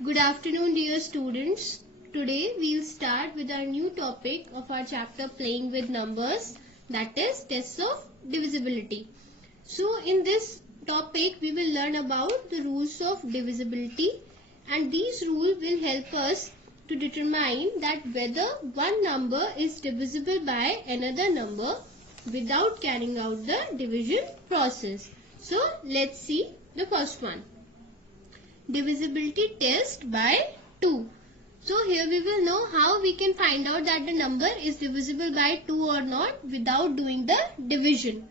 Good afternoon, dear students. Today we'll start with our new topic of our chapter Playing with Numbers, that is tests of divisibility. So in this topic we will learn about the rules of divisibility, and these rules will help us to determine that whether one number is divisible by another number without carrying out the division process. So let's see the first one. Divisibility test by 2. So here we will know how we can find out that the number is divisible by 2 or not without doing the division.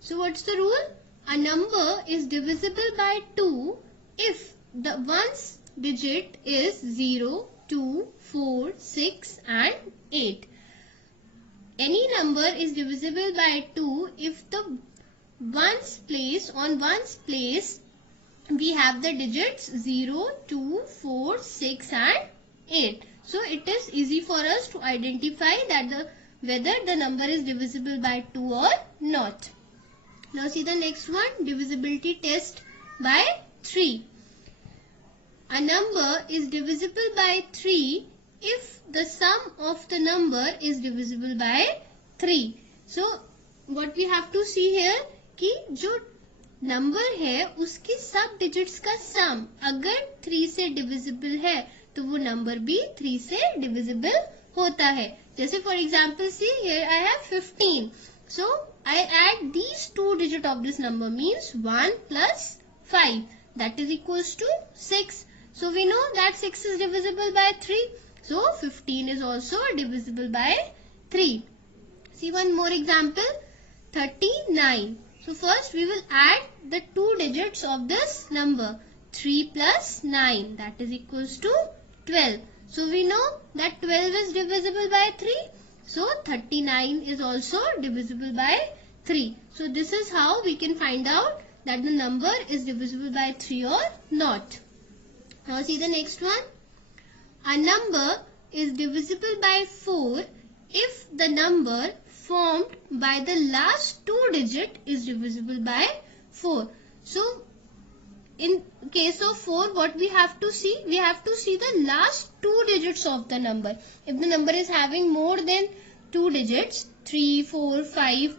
So what's the rule? A number is divisible by 2 if the ones digit is 0, 2, 4, 6 and 8. Any number is divisible by 2 if the ones place we have the digits 0, 2, 4, 6 and 8. So it is easy for us to identify that whether the number is divisible by 2 or not. Now see the next one, divisibility test by 3. A number is divisible by 3 if the sum of the number is divisible by 3. So what we have to see here कि जो number है उसके सब digits का सम अगर 3 से divisible है तो वो नंबर भी 3 से डिविजिबल होता है. जैसे for example C here I have 15. So I add these two digit of this number means 1 plus 5 that is equals to 6. So we know that 6 is divisible by 3. So 15 is also divisible by 3. See one more example, 39. So first we will add the two digits of this number. 3 plus 9 that is equals to 12. So we know that 12 is divisible by 3. So 39 is also divisible by 3. So this is how we can find out that the number is divisible by 3 or not. Now see the next one. A number is divisible by 4 if the number formed by the last two digit is divisible by 4. So in case of 4 what we have to see? We have to see the last two digits of the number. If the number is having more than 2 digits, 3, 4, 5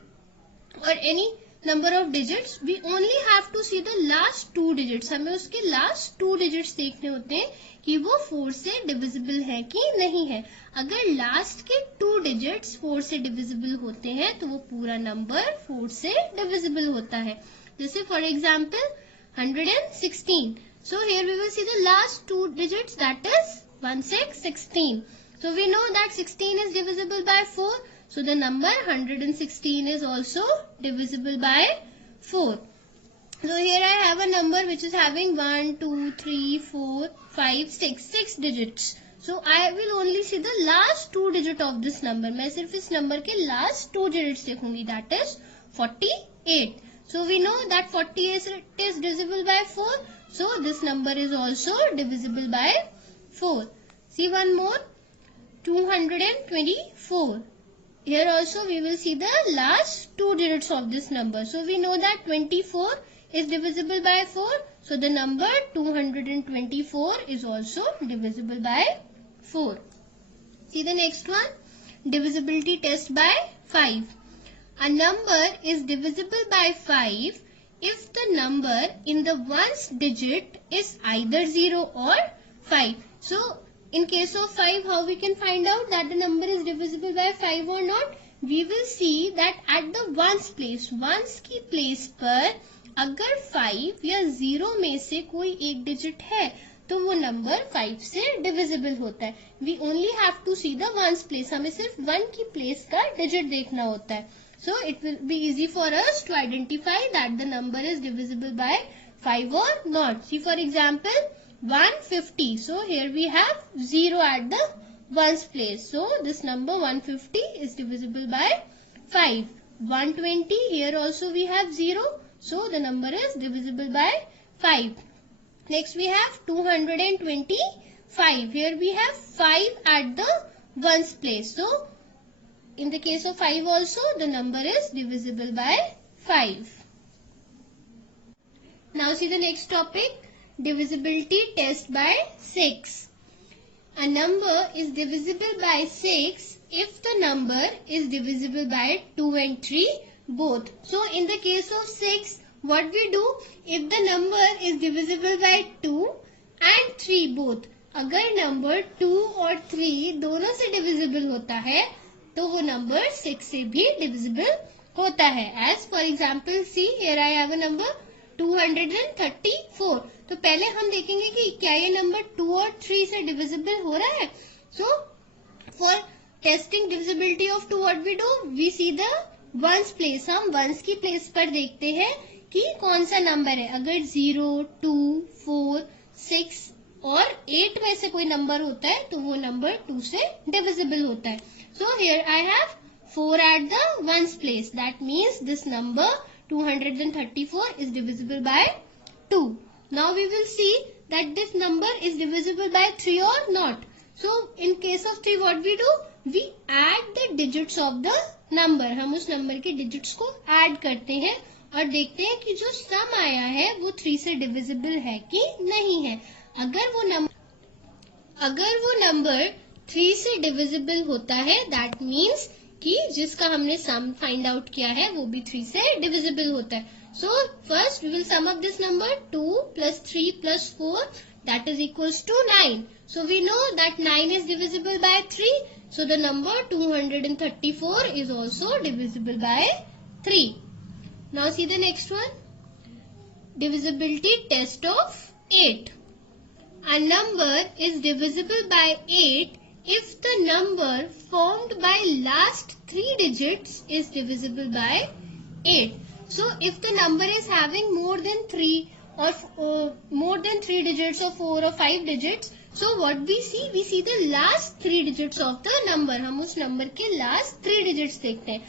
or any number of digits, we only have to see the last two digits. हमें उसके last two digits देखने होते हैं कि वो 4 से divisible है कि नहीं है. अगर last के 2 digits 4 से divisible होते हैं तो वो पूरा number 4 से divisible होता है. जैसे for example 116. So here we will see the last two digits, that is 1616. So we know that 16 is divisible by 4. So the number 116 is also divisible by 4. So here I have a number which is having 1, 2, 3, 4, 5, 6 digits. So I will only see the last two digit of this number. मैं सिर्फ इस number के last two digits देखूंगी, that is 48. So we know that 48 is divisible by 4. So this number is also divisible by 4. See one more, 224. Here also we will see the last two digits of this number. So we know that 24 is divisible by 4. So the number 224 is also divisible by 4. See the next one, divisibility test by 5. A number is divisible by 5 if the number in the ones digit is either 0 or 5. So in case of 5, how we can find out that the number is divisible by 5 or not? We will see that at the ones place, ones की place पर अगर 5 या 0 में से कोई एक digit है तो वो number 5 से divisible होता है. We only have to see the ones place. हमें सिर्फ 1 की place का digit देखना होता है. So it will be easy for us to identify that the number is divisible by 5 or not. See for example 150. So here we have 0 at the ones place. So this number 150 is divisible by 5. 120, here also we have 0. So the number is divisible by 5. Next we have 225. Here we have 5 at the ones place. So in the case of 5 also the number is divisible by 5. Now see the next topic, divisibility test by 6. A number is divisible by 6 if the number is divisible by 2 and 3 both. So in the case of 6, what we do? If the number is divisible by 2 and 3 both, अगर number 2 और 3 दोनों से divisible होता है तो वो number 6 से भी डिविजिबल होता है. As for example see here I have a number 234. तो पहले हम देखेंगे कि क्या ये नंबर 2 और 3 से डिविजिबल हो रहा है. So for testing divisibility of 2 what we do? We see the ones place. हम वंस की प्लेस पर देखते हैं कि कौन सा नंबर है. अगर 0, 2, 4, 6 और 8 में से कोई नंबर होता है तो वो नंबर 2 से डिविजिबल होता है. So here I have 4 at the ones place. That means this number 234 is divisible by 2. Now we will see that this number is divisible by 3 or not. So in case of 3 what we do? We add the digits of the number. हम उस number के digits को add करते हैं और देखते हैं कि जो sum आया है वो 3 से divisible है कि नहीं है. अगर वो नंबर 3 से डिविजिबल होता है दैट मीन्स कि जिसका हमने सम फाइंड आउट किया है वो भी 3 से डिविजिबल होता है. So first we will sum up this number 2 plus 3 plus 4 that is equals to 9. So we know that 9 is divisible by 3. So the number 234 is also divisible by 3. Now see the next one. Divisibility test of 8. A number is divisible by 8 if the number formed by last 3 digits is divisible by 8. So if the number is having more than 3 or more than 3 digits or 4 or 5 digits, so what we see the last 3 digits of the number. हम उस number के last 3 digits देखते हैं.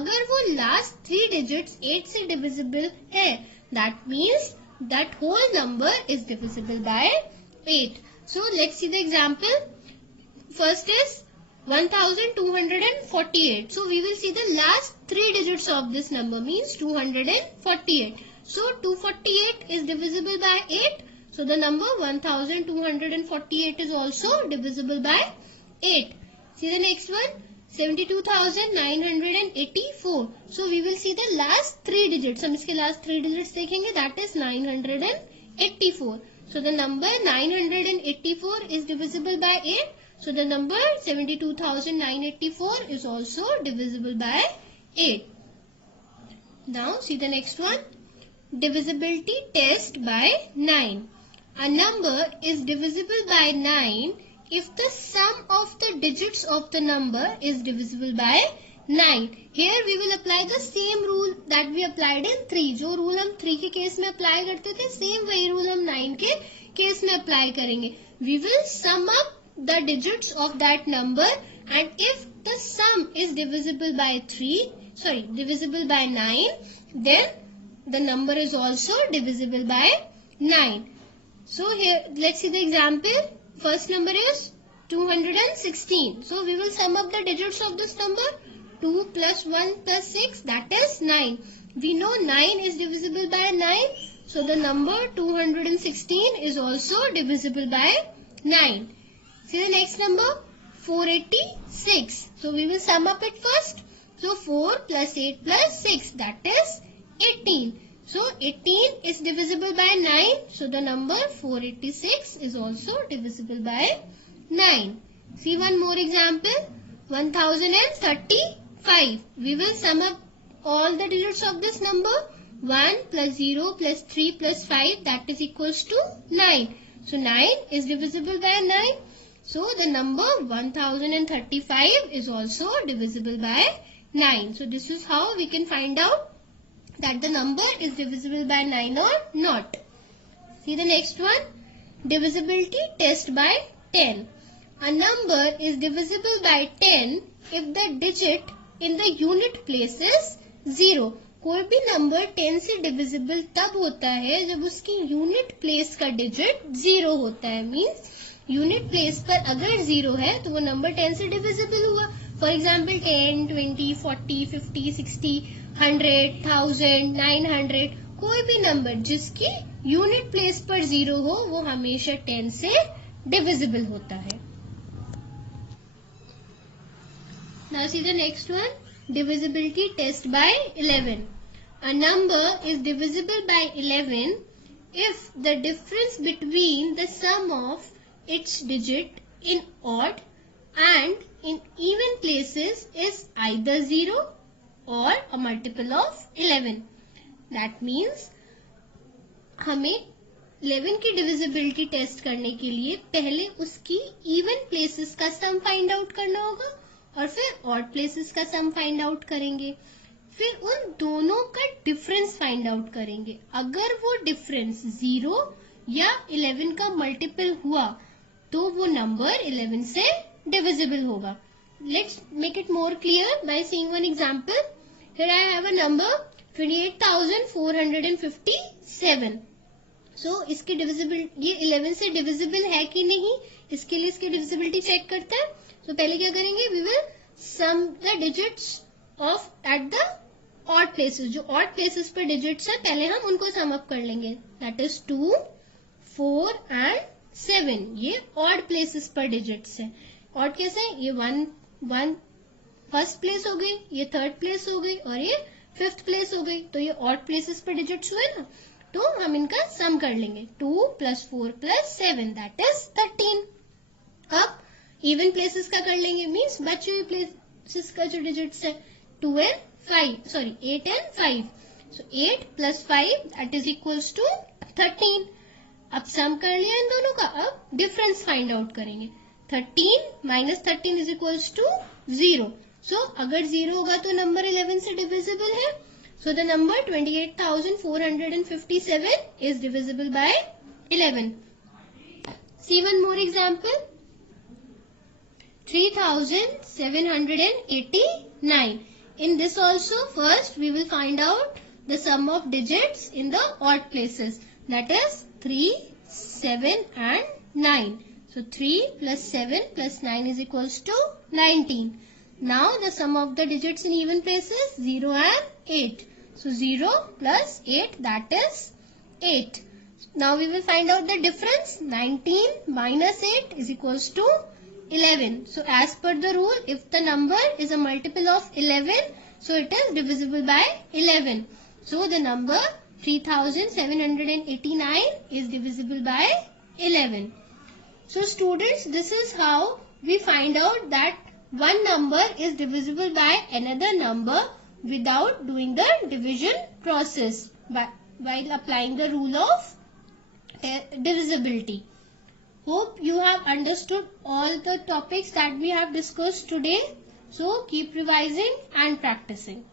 अगर वो last 3 digits 8 से divisible है, that means that whole number is divisible by 8. So let's see the example. First is 1248. So we will see the last 3 digits of this number means 248. So 248 is divisible by 8. So the number 1248 is also divisible by 8. See the next one. 72,984. So we will see the last 3 digits. हम इसके last 3 digits देखेंगे. That is 984. So the number 984 is divisible by 8. So the number 72,984 is also divisible by 8. Now see the next one. Divisibility test by 9. A number is divisible by 9 if the sum of the digits of the number is divisible by 9. Here we will apply the same rule that we applied in 3. जो rule हम 3 के case में apply करते थे, same वही rule हम 9 के case में apply करेंगे. We will sum up the digits of that number and if the sum is divisible by 9, then the number is also divisible by 9. So here let's see the example. First number is 216. So we will sum up the digits of this number. 2 plus 1 plus 6 that is 9. We know 9 is divisible by 9. So the number 216 is also divisible by 9. See the next number 486. So we will sum up it first. So 4 plus 8 plus 6 that is 18. So 18 is divisible by 9. So the number 486 is also divisible by 9. See one more example. 1035. We will sum up all the digits of this number. 1 plus 0 plus 3 plus 5 that is equals to 9. So 9 is divisible by 9. So the number 1035 is also divisible by 9. So this is how we can find out that the number is divisible by 9 or not. See the next one. Divisibility test by 10. A number is divisible by 10 if the digit in the unit place is 0. कोई भी number 10 से divisible तब होता है जब उसकी unit place का digit 0 होता है. मींस यूनिट प्लेस पर अगर 0 है तो वो नंबर 10 से डिविजिबल हुआ. फॉर एग्जाम्पल 10, 20, 40, 50, 60, 100, 1000, 900 कोई भी नंबर जिसकी यूनिट प्लेस पर 0 हो वो हमेशा 10 से डिविजिबल होता है। Now see the next one, divisibility test by 11. A number is divisible by 11 if the difference between the sum of its digit in odd and in even places is either 0 or a multiple of 11. That means हमें 11 की divisibility test करने के लिए पहले उसकी even places का sum find out करना होगा और फिर ऑड प्लेसेस का सम फाइंड आउट करेंगे, फिर उन दोनों का डिफरेंस फाइंड आउट करेंगे। अगर वो डिफरेंस 0 या 11 का मल्टीपल हुआ तो वो नंबर 11 से डिविजिबल होगा। Let's make it more clear by seeing one example. Here I have a number 28,457। सो इसकी डिविजिबिलिटी, ये 11 से डिविजिबल है कि नहीं, इसके लिए इसकी डिविजिबिलिटी चेक करते हैं। तो पहले क्या करेंगे, we will sum the digits of at the odd places. जो ऑड प्लेसेस पर डिजिट्स है पहले हम उनको सम अप कर लेंगे। That is 2, 4 and 7। ये ऑड प्लेसेस पर डिजिट्स है। ऑड कैसे है, ये 1 फर्स्ट प्लेस हो गई, ये थर्ड प्लेस हो गई और ये फिफ्थ प्लेस हो गई। तो ये ऑड प्लेसेस पर डिजिट्स हुए ना, तो हम इनका सम कर लेंगे। 2 + 4 + 7 दैट इज 13। अब इवन प्लेसेस का कर लेंगे, मीन्स बचे हुए प्लेसेस का जो डिजिट्स है 8 and 5। So 8 + 5 that is equals to 13। अब सम कर लिया इन दोनों का, अब डिफरेंस फाइंड आउट करेंगे। 13 - 13 इज इक्वल्स टू 0। सो अगर 0 होगा तो नंबर 11 से डिविजिबल है। So the number 28,457 is divisible by 11. See one more example. 3,789. In this also, first we will find out the sum of digits in the odd places. That is 3, 7 and 9. So 3 + 7 + 9 is equals to 19. Now the sum of the digits in even places 0 and 8. So 0 + 8 that is 8. Now we will find out the difference. 19 - 8 is equals to 11. So as per the rule, if the number is a multiple of 11, so it is divisible by 11. So the number 3,789 is divisible by 11. So students, this is how we find out that one number is divisible by another number without doing the division process while applying the rule of divisibility. Hope you have understood all the topics that we have discussed today. So keep revising and practicing.